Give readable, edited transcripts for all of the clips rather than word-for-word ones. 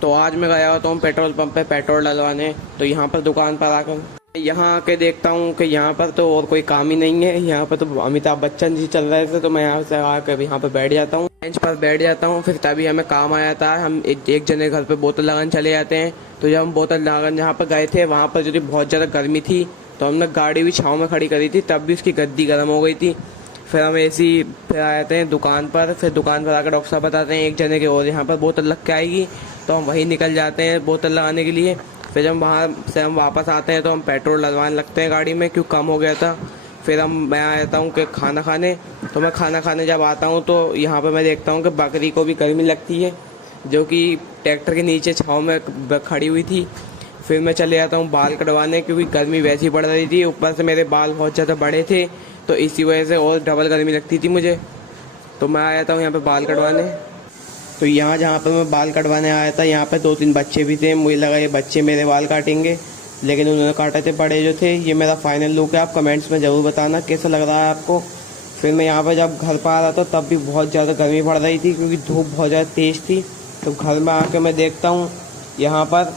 तो आज मैं गया होता हूँ पेट्रोल पंप पे पेट्रोल डलवाने। तो यहाँ पर दुकान पर आकर यहाँ आके देखता हूँ कि यहाँ पर तो और कोई काम ही नहीं है। यहाँ पर तो अमिताभ बच्चन जी चल रहे थे, तो मैं यहाँ से आकर यहाँ पर बैठ जाता हूँ, बेंच पर बैठ जाता हूँ। फिर तभी हमें काम आ जाता है। हम एक जने घर पे बोतल लगाने चले जाते हैं। तो जब हम बोतल लगाने जहाँ पर गए थे वहाँ पर जो बहुत ज़्यादा गर्मी थी, तो हमने गाड़ी भी छाँव में खड़ी करी थी, तब भी उसकी गद्दी गर्म हो गई थी। फिर हम ऐसी फिर आ जाते हैं दुकान पर। फिर दुकान पर आकर डॉक्टर साहब बताते हैं एक जने के और यहाँ पर बोतल लग के आएगी, तो हम वहीं निकल जाते हैं बोतल लगाने के लिए। फिर जब वहाँ से हम वापस आते हैं तो हम पेट्रोल डलवाने लगते हैं गाड़ी में, क्यों कम हो गया था। फिर मैं आ जाता हूँ कि खाना खाने। तो मैं खाना खाने जब आता हूँ तो यहाँ पर मैं देखता हूँ कि बकरी को भी गर्मी लगती है, जो कि ट्रैक्टर के नीचे छाँव में खड़ी हुई थी। फिर मैं चले जाता हूँ बाल कटवाने, क्योंकि गर्मी वैसी पड़ रही थी, ऊपर से मेरे बाल बहुत ज़्यादा बड़े थे, तो इसी वजह से और डबल गर्मी लगती थी मुझे। तो मैं आया था यहाँ पे बाल कटवाने। तो यहाँ जहाँ पर मैं बाल कटवाने आया था, यहाँ पे 2-3 बच्चे भी थे। मुझे लगा ये बच्चे मेरे बाल काटेंगे, लेकिन उन्होंने काटे थे बड़े जो थे। ये मेरा फाइनल लुक है, आप कमेंट्स में ज़रूर बताना कैसा लग रहा है आपको। फिर मैं यहाँ पर जब घर पर आ रहा था तब भी बहुत ज़्यादा गर्मी पड़ रही थी, क्योंकि धूप बहुत ज़्यादा तेज़ थी। तो घर में आके मैं देखता हूँ यहाँ पर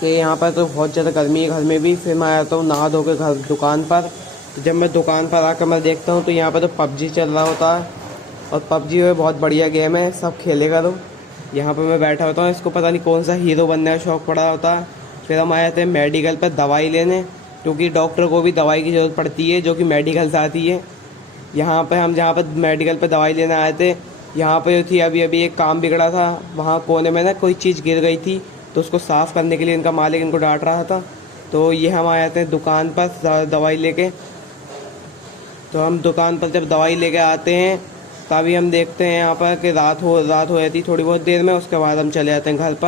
कि यहाँ पर तो बहुत ज़्यादा गर्मी है घर में भी। फिर मैं आता हूँ नहा धो के घर दुकान पर। तो जब मैं दुकान पर आकर मैं देखता हूँ तो यहाँ पर तो पबजी चल रहा होता है, और पबजी में बहुत बढ़िया गेम है, सब खेलेगा। तो यहाँ पर मैं बैठा होता हूँ, इसको पता नहीं कौन सा हीरो बनने का शौक़ पड़ा होता है। फिर हम आए थे मेडिकल पर दवाई लेने, क्योंकि डॉक्टर को भी दवाई की ज़रूरत पड़ती है, जो कि मेडिकल से आती है। यहाँ पर हम जहाँ पर मेडिकल पर दवाई लेने आए थे, यहाँ पर जो थी अभी अभी एक काम बिगड़ा था। वहाँ कोने में ना कोई चीज़ गिर गई थी, तो उसको साफ़ करने के लिए इनका मालिक इनको डांट रहा था। तो ये हम आए थे दुकान पर दवाई लेके। तो हम दुकान पर जब दवाई लेके आते हैं तभी हम देखते हैं यहाँ पर कि रात हो जाती थोड़ी बहुत देर में। उसके बाद हम चले जाते हैं घर पर।